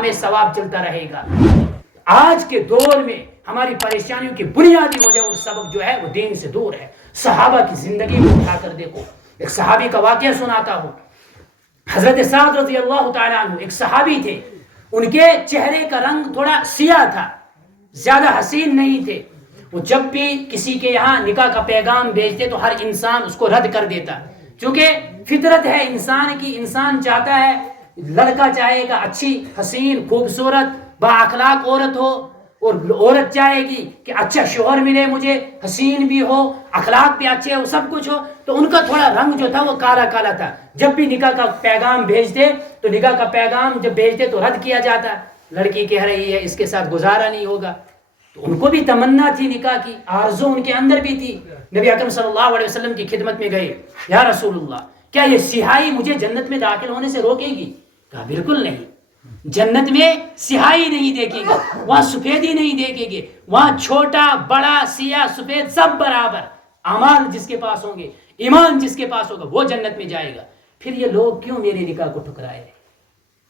ہمیں ثواب چلتا رہے گا۔ آج کے دور میں ہماری پریشانیوں کی بنیادی وجہ اور سبب جو ہے وہ دین سے دور ہے۔ صحابہ کی زندگی کو اٹھا کر دیکھو، ایک صحابی کا واقعہ سناتا ہوں۔ حضرت سعد رضی اللہ تعالیٰ عنہ ایک صحابی تھے، ان کے چہرے کا رنگ تھوڑا سیاہ تھا، زیادہ حسین نہیں تھے۔ وہ جب بھی کسی کے یہاں نکاح کا پیغام بھیجتے تو ہر انسان اس کو رد کر دیتا، چونکہ فطرت ہے انسان کی، انسان چاہتا ہے، لڑکا چاہے گا اچھی حسین خوبصورت با اخلاق عورت ہو، اور عورت چاہے گی کہ اچھا شوہر ملے مجھے، حسین بھی ہو، اخلاق بھی اچھے ہو، سب کچھ ہو۔ تو ان کا تھوڑا رنگ جو تھا وہ کالا کالا تھا۔ جب بھی نکاح کا پیغام بھیجتے تو نکاح کا پیغام جب بھیجتے تو رد کیا جاتا، لڑکی کہہ رہی ہے اس کے ساتھ گزارا نہیں ہوگا۔ تو ان کو بھی تمنا تھی نکاح کی، آرزو ان کے اندر بھی تھی۔ نبی اکرم صلی اللہ علیہ وسلم کی خدمت میں گئے، یا رسول اللہ کیا یہ سیاہی مجھے جنت میں داخل ہونے سے روکے گی؟ کہا بالکل نہیں، جنت میں سیاہی نہیں دیکھیں گے، وہاں سفیدی نہیں دیکھیں گے، وہاں چھوٹا بڑا سیاہ سفید سب برابر، اعمال جس کے پاس ہوں گے، ایمان جس کے پاس ہوگا وہ جنت میں جائے گا۔ پھر یہ لوگ کیوں میرے نکاح کو ٹھکرائے؟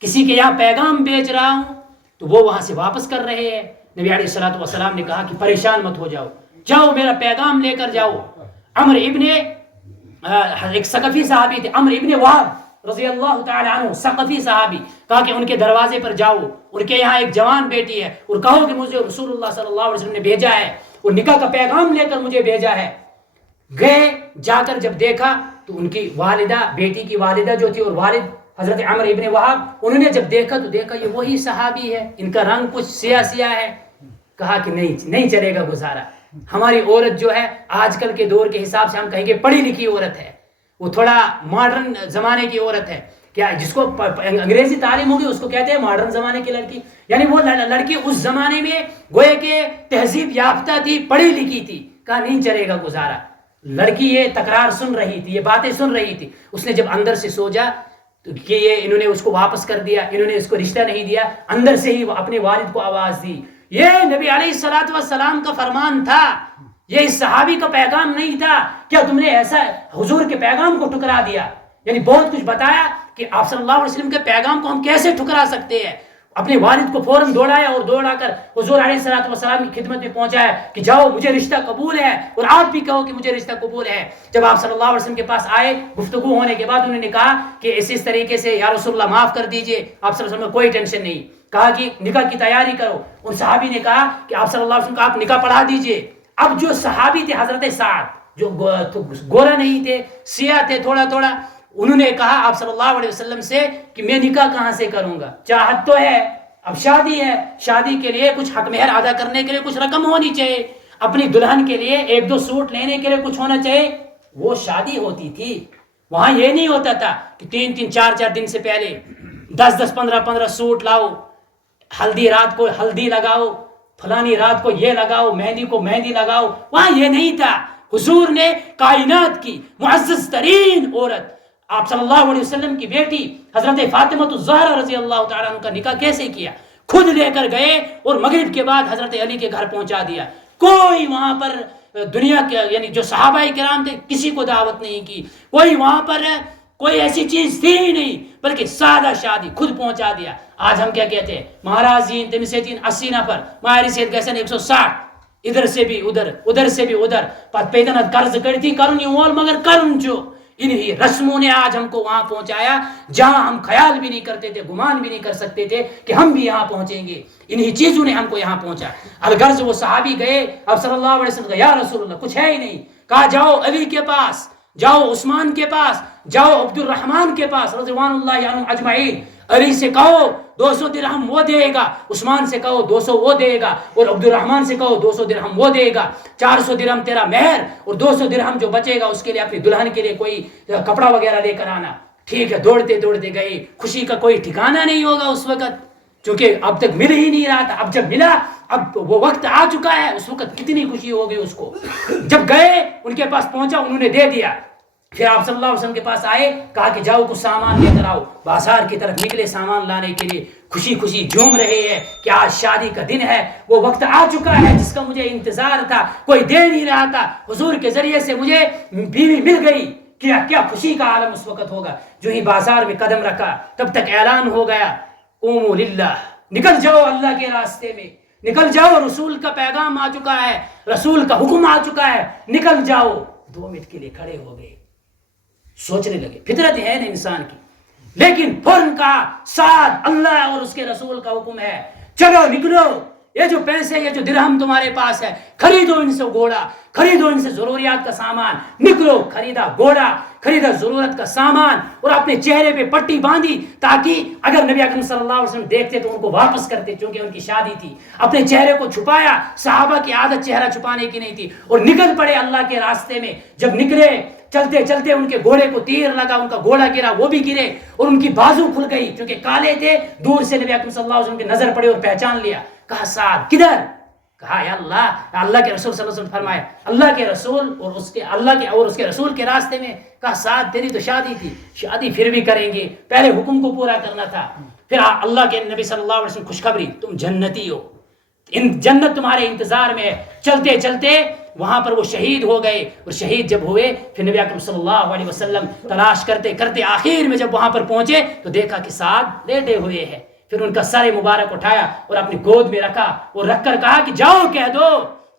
کسی کے یہاں پیغام بیچ رہا ہوں تو وہ وہاں سے واپس کر رہے ہیں۔ نبی علیہ الصلوۃ والسلام نے کہا کہ پریشان مت ہو جاؤ، جاؤ میرا پیغام لے کر جاؤ۔ عمر ابن ایک ثقفی صحابی تھے، عمر ابن وہب رضی اللہ تعالی عنہ، ثقفی صحابی، کہا کہ ان کے دروازے پر جاؤ، ان کے یہاں ایک جوان بیٹی ہے، اور کہو کہ مجھے رسول اللہ صلی اللہ علیہ وسلم نے بھیجا ہے، اور نکاح کا پیغام لے کر مجھے بھیجا ہے۔ گئے، جا کر جب دیکھا تو ان کی والدہ، بیٹی کی والدہ جو تھی اور والد حضرت عمر ابن وہب، انہوں نے جب دیکھا تو دیکھا یہ وہی صحابی ہے، ان کا رنگ کچھ سیاہ سیاہ ہے۔ کہا کہ نہیں چلے گا گزارا، ہماری عورت جو ہے آج کل کے دور کے حساب سے ہم کہیں گے پڑھی لکھی عورت ہے، وہ تھوڑا ماڈرن زمانے کی عورت ہے، کیا جس کو انگریزی تعلیم ہوگی اس کو کہتے ہیں ماڈرن زمانے کی لڑکی، یعنی وہ لڑکی اس زمانے میں گوئے کہ تہذیب یافتہ تھی، پڑھی لکھی تھی۔ کہا نہیں چلے گا گزارا۔ لڑکی یہ تکرار سن رہی تھی، یہ باتیں سن رہی تھی، اس نے جب اندر سے سوچا کہ یہ انہوں نے اس کو واپس کر دیا، انہوں نے اس کو رشتہ نہیں دیا، اندر سے ہی وہ اپنے والد کو آواز دی، یہ نبی علیہ الصلوۃ والسلام کا فرمان تھا، یہ اس صحابی کا پیغام نہیں تھا، کیا تم نے ایسا حضور کے پیغام کو ٹھکرا دیا؟ یعنی بہت کچھ بتایا کہ آپ صلی اللہ علیہ وسلم کے پیغام کو ہم کیسے ٹھکرا سکتے ہیں۔ اپنے والد کو فوراً دوڑایا اور دوڑا کر حضور علیہ الصلوۃ والسلام کی خدمت میں پہنچایا کہ جاؤ مجھے رشتہ قبول ہے، اور آپ بھی کہو کہ مجھے رشتہ قبول ہے۔ جب آپ صلی اللہ علیہ وسلم کے پاس آئے، گفتگو ہونے کے بعد انہوں نے کہا کہ اس طریقے سے یا رسول اللہ معاف کر دیجئے، آپ صلی اللہ علیہ وسلم کوئی ٹینشن نہیں، کہا کہ نکاح کی تیاری کرو۔ ان صحابی نے کہا کہ آپ صلی اللہ علیہ وسلم کا آپ نکاح پڑھا دیجئے۔ اب جو صحابی تھے حضرت سعد، جو گورا نہیں تھے، سیاہ تھے تھوڑا تھوڑا، انہوں نے کہا آپ صلی اللہ علیہ وسلم سے کہ میں نکاح کہاں سے کروں گا؟ چاہت تو ہے، اب شادی ہے، شادی کے لیے کچھ حق مہر ادا کرنے کے لیے کچھ رقم ہونی چاہیے، اپنی دلہن کے لیے ایک دو سوٹ لینے کے لیے کچھ ہونا چاہیے۔ وہ شادی ہوتی تھی، وہاں یہ نہیں ہوتا تھا کہ 3 4 دن سے پہلے 10 15 سوٹ لاؤ، ہلدی رات کو ہلدی لگاؤ، فلانی رات کو یہ لگاؤ، مہندی کو مہندی لگاؤ، وہاں یہ نہیں تھا۔ حضور نے کائنات کی معزز ترین عورت آپ صلی اللہ علیہ وسلم کی بیٹی حضرت فاطمہ الزہرا رضی اللہ تعالیٰ عنہ کا نکاح کیسے کیا؟ خود لے کر گئے اور مغرب کے بعد حضرت علی کے گھر پہنچا دیا۔ کوئی وہاں پر دنیا کے یعنی جو صحابہ کرام تھے کسی کو دعوت نہیں کی، کوئی وہاں پر کوئی ایسی چیز تھی ہی نہیں، بلکہ سادہ شادی خود پہنچا دیا۔ آج ہم کیا کہتے ہیں؟ مہاراج جین تم سے 80 نفر، ماہر سید گژھن 160، ادھر سے بھی ادھر، ادھر سے بھی ادھر، پتہ پیتن قرض کرتی کرنی وول مگر کرن جو۔ انہی رسموں نے آج ہم کو وہاں پہنچایا جہاں ہم خیال بھی نہیں کرتے تھے، گمان بھی نہیں کر سکتے تھے کہ ہم بھی یہاں پہنچیں گے۔ انہی چیزوں نے ہم کو یہاں پہنچا۔ الغرض وہ صحابی گئے، اب صلی اللہ علیہ وسلم کا یا رسول اللہ کچھ ہے ہی نہیں، کہا جاؤ علی کے پاس، جاؤ عثمان کے پاس، جاؤ عبد الرحمن کے پاس رضوان اللہ عنہم اجمعین، علی سے کہو 200 درہم وہ دے گا، عثمان سے کہو 200 وہ دے گا، اور عبد الرحمن سے کہو 200 درہم وہ دے گا، 400 درہم تیرا مہر، اور 200 درہم جو بچے گا اس کے لیے اپنی دلہن کے لیے کوئی کپڑا وغیرہ لے کر آنا۔ ٹھیک ہے، دوڑتے دوڑتے گئے، خوشی کا کوئی ٹھکانہ نہیں ہوگا اس وقت، چونکہ اب تک مل ہی نہیں رہا تھا۔ اب جب ملا، اب وہ وقت آ چکا ہے، اس وقت کتنی خوشی ہوگی اس کو۔ جب گئے ان کے پاس پہنچا، انہوں نے دے دیا۔ پھر آپ صلی اللہ علیہ وسلم کے پاس آئے، کہا کہ جاؤ کچھ سامان لے کر آؤ۔ بازار کی طرف نکلے سامان لانے کے لیے، خوشی خوشی جھوم رہے ہیں کہ آج شادی کا دن ہے، وہ وقت آ چکا ہے جس کا مجھے انتظار تھا، کوئی دے نہیں رہا تھا، حضور کے ذریعے سے مجھے بیوی مل گئی۔ کیا خوشی کا عالم اس وقت ہوگا۔ جو ہی بازار میں قدم رکھا تب تک اعلان ہو گیا، قوموا للہ نکل جاؤ اللہ کے راستے میں، نکل جاؤ، رسول کا پیغام آ چکا ہے، رسول کا حکم آ چکا ہے، نکل جاؤ۔ 2 منٹ کے لیے کھڑے ہو گئے، سوچنے لگے، فطرت ہے نا انسان کی، لیکن فوراً کہا ساتھ اللہ اور اس کے رسول کا حکم ہے، چلو نکلو، یہ جو پیسے، یہ جو درہم تمہارے پاس ہے، خریدو ان سے گھوڑا، خریدو ان سے ضروریات کا سامان، نکلو۔ خریدا گھوڑا، خریدا ضرورت کا سامان، اور اپنے چہرے پہ پٹی باندھی تاکہ اگر نبی اکرم صلی اللہ علیہ وسلم دیکھتے تو ان کو واپس کرتے، چونکہ ان کی شادی تھی۔ اپنے چہرے کو چھپایا، صحابہ کی عادت چہرہ چھپانے کی نہیں تھی، اور نکل پڑے اللہ کے راستے میں۔ جب نکلے، چلتے چلتے ان کے گھوڑے کو تیر لگا، ان کا گھوڑا گرا، وہ بھی گرے، اور ان کی بازو کھل گئی کیونکہ کالے تھے۔ دور سے نبی اکرم صلی اللہ علیہ وسلم کی نظر پڑی اور پہچان لیا۔ کہا سعد کدھر؟ کہا یا اللہ کے رسول صلی اللہ علیہ وسلم فرمائے اللہ کے رسول اور اس کے رسول کے راستے میں۔ کہا سعد تیری تو شادی تھی، شادی پھر بھی کریں گے، پہلے حکم کو پورا کرنا تھا۔ پھر اللہ کے نبی صلی اللہ علیہ وسلم خوشخبری، تم جنتی ہو، جنت تمہارے انتظار میں ہے۔ چلتے چلتے وہاں پر وہ شہید ہو گئے، اور شہید جب ہوئے پھر نبی اکرم صلی اللہ علیہ وسلم تلاش کرتے کرتے آخر میں جب وہاں پر پہنچے تو دیکھا کہ سعد لیٹے ہوئے ہیں۔ پھر ان کا سر مبارک اٹھایا اور اپنی گود میں رکھا، اور رکھ کر کہا کہ جاؤ کہہ دو،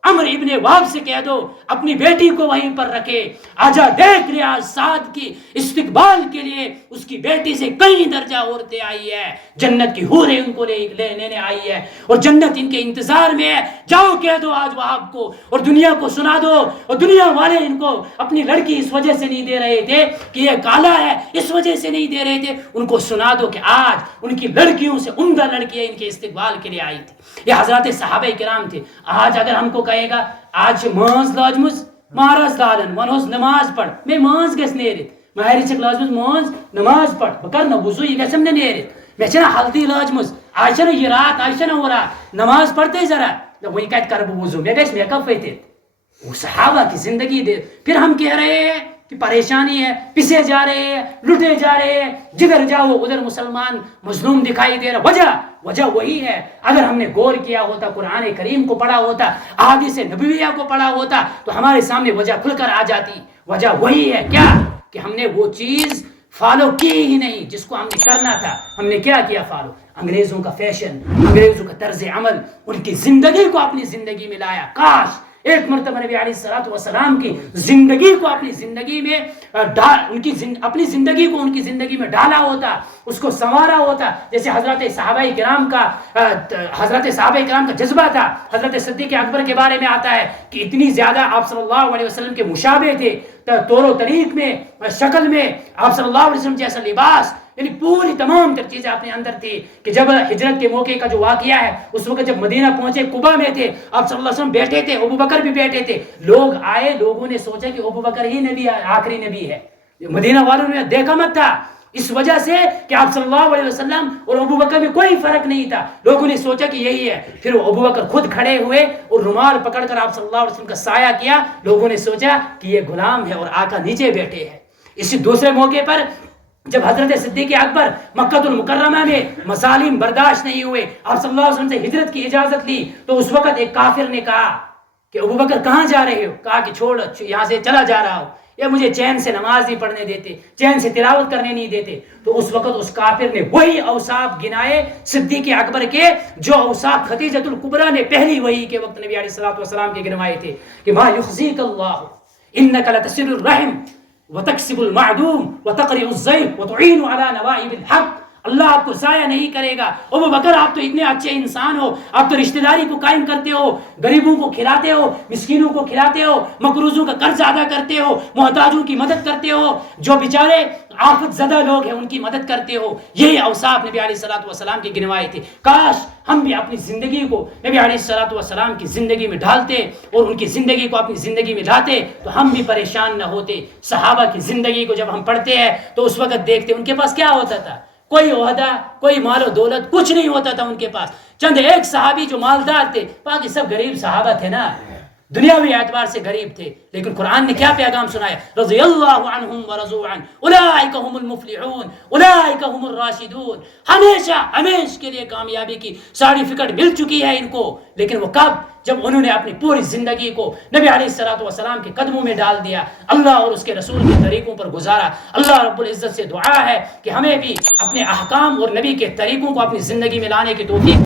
عمر ابن وہب سے کہہ دو اپنی بیٹی کو وہیں پر رکھے، آجا دیکھ ریاض سعد کی استقبال کے لیے اس کی بیٹی سے کئی درجہ عورتیں آئی ہے، جنت کی حوریں ان کو لینے آئی ہے، اور جنت ان کے انتظار میں ہے۔ جاؤ کہہ دو آج وہاب کو، اور دنیا کو سنا دو، اور دنیا والے ان کو اپنی لڑکی اس وجہ سے نہیں دے رہے تھے کہ یہ کالا ہے، اس وجہ سے نہیں دے رہے تھے، ان کو سنا دو کہ آج ان کی لڑکیوں سے عمدہ لڑکیاں ان کے استقبال کے لیے آئی تھی۔ یہ حضرات صحابہ کرام تھے۔ آج اگر ہم کو کہے گا آج ماز لاجمز مہاراج لالن ونوس نماز پڑھ، میں ماز گھس نیرت، مہرچ لاجمز ماز نماز پڑھ، بکر نہ وضو یہ گھسم نہ نیرت، میں چھنا ہلدی لاجمز، آج چھنا یہ رات، آج چھنا وہ رات، نماز پڑھتے ذرا، وہی کہت کر وضو، میں گھس میک اپ ہوتے۔ وہ صحابہ کی زندگی دے، پھر ہم کہہ رہے ہیں کہ پریشانی ہے، پسے جا رہے ہیں، لٹے جا رہے ہیں، جدھر جاؤ ادھر مسلمان مظلوم دکھائی دے رہا۔ وجہ وہی ہے۔ اگر ہم نے غور کیا ہوتا، قرآن کریم کو پڑھا ہوتا، احادیث نبویہ کو پڑھا ہوتا تو ہمارے سامنے وجہ کھل کر آ جاتی۔ وجہ وہی ہے کیا کہ ہم نے وہ چیز فالو کی ہی نہیں جس کو ہم نے کرنا تھا۔ ہم نے کیا کیا فالو؟ انگریزوں کا فیشن، انگریزوں کا طرز عمل، ان کی زندگی کو اپنی زندگی میں لایا۔ کاش ایک مرتبہ نبی علیہ الصلوۃ والسلام کی زندگی کو اپنی زندگی میں اپنی زندگی کو ان کی زندگی میں ڈالا ہوتا، اس کو سنوارا ہوتا، جیسے حضرت صحابہ کرام کا جذبہ تھا۔ حضرت صدیق اکبر کے بارے میں آتا ہے کہ اتنی زیادہ آپ صلی اللہ علیہ وسلم کے مشابہ تھے، طور و طریق میں، شکل میں آپ صلی اللہ علیہ وسلم جیسا لباس، یعنی پوری تمام تر چیزیں اپنے اندر تھی کہ جب ہجرت کے موقع کا جو واقعہ ہے، اس وقت جب مدینہ پہنچے، قباء میں تھے، آپ صلی اللہ علیہ وسلم بیٹھے تھے، ابو بکر بھی بیٹھے تھے، لوگ آئے، لوگوں نے سوچا کہ ابو بکر ہی نبی آخری نبی ہے، مدینہ والوں نے دیکھا مت تھا، اس وجہ سے کہ آپ صلی اللہ علیہ وسلم اور ابو بکر میں کوئی فرق نہیں تھا، لوگوں نے سوچا کہ یہی ہے۔ پھر وہ ابو بکر خود کھڑے ہوئے اور رومال پکڑ کر آپ صلی اللہ علیہ وسلم کا سایہ کیا، لوگوں نے سوچا کہ یہ غلام ہے اور آقا نیچے بیٹھے ہیں۔ اسی دوسرے موقع پر جب حضرت صدیق اکبر مکہ المکرمہ میں مظالم برداشت نہیں ہوئے، آپ صلی اللہ علیہ وسلم سے ہجرت کی اجازت لی، تو اس وقت ایک کافر نے کہا کہ ابو بکر کہاں جا رہے ہو؟ کہا کہ چھوڑ، یہاں سے چلا جا رہا ہوں، یا مجھے چین سے نماز نہیں پڑھنے دیتے، چین سے تلاوت کرنے نہیں دیتے۔ تو اس وقت اس کافر نے وہی اوصاف گنائے صدیق اکبر کے جو اوصاف خدیجۃ الکبریٰ نے پہلی وحی کے وقت نبی علیہ الصلوۃ والسلام کے گنوائے تھے کہ ما یخزیک اللہ انک لتصل الرحم وتکسب المعدوم وتقرئ الضیف وتعین علی نوائب الحق۔ اللہ آپ کو ضائع نہیں کرے گا۔ ابو بکر آپ تو اتنے اچھے انسان ہو، آپ تو رشتہ داری کو قائم کرتے ہو، غریبوں کو کھلاتے ہو، مسکینوں کو کھلاتے ہو، مقروضوں کا قرض ادا کرتے ہو، محتاجوں کی مدد کرتے ہو، جو بیچارے آفت زدہ لوگ ہیں ان کی مدد کرتے ہو۔ یہی اوصاف نبی علیہ الصلوۃ والسلام کی گنوائے تھے۔ کاش ہم بھی اپنی زندگی کو نبی علیہ الصلوۃ والسلام کی زندگی میں ڈالتے اور ان کی زندگی کو اپنی زندگی میں لاتے تو ہم بھی پریشان نہ ہوتے۔ صحابہ کی زندگی کو جب ہم پڑھتے ہیں تو اس وقت دیکھتے ان کے پاس کیا ہوتا تھا، کوئی عہدہ، کوئی مال و دولت، کچھ نہیں ہوتا تھا ان کے پاس۔ چند ایک صحابی جو مالدار تھے، باقی سب غریب صحابہ تھے نا، دنیاوی اعتبار سے غریب تھے، لیکن قرآن نے کیا پیغام سنایا؟ رضی اللہ عنہم ورضوا عنہ اولئک هم المفلحون اولئک هم الراشدون۔ ہمیشہ کے لیے کامیابی کی سرٹیفکیٹ مل چکی ہے ان کو، لیکن وہ کب؟ جب انہوں نے اپنی پوری زندگی کو نبی علیہ الصلوۃ والسلام کے قدموں میں ڈال دیا، اللہ اور اس کے رسول کے طریقوں پر گزارا۔ اللہ رب العزت سے دعا ہے کہ ہمیں بھی اپنے احکام اور نبی کے طریقوں کو اپنی زندگی میں لانے کی توفیق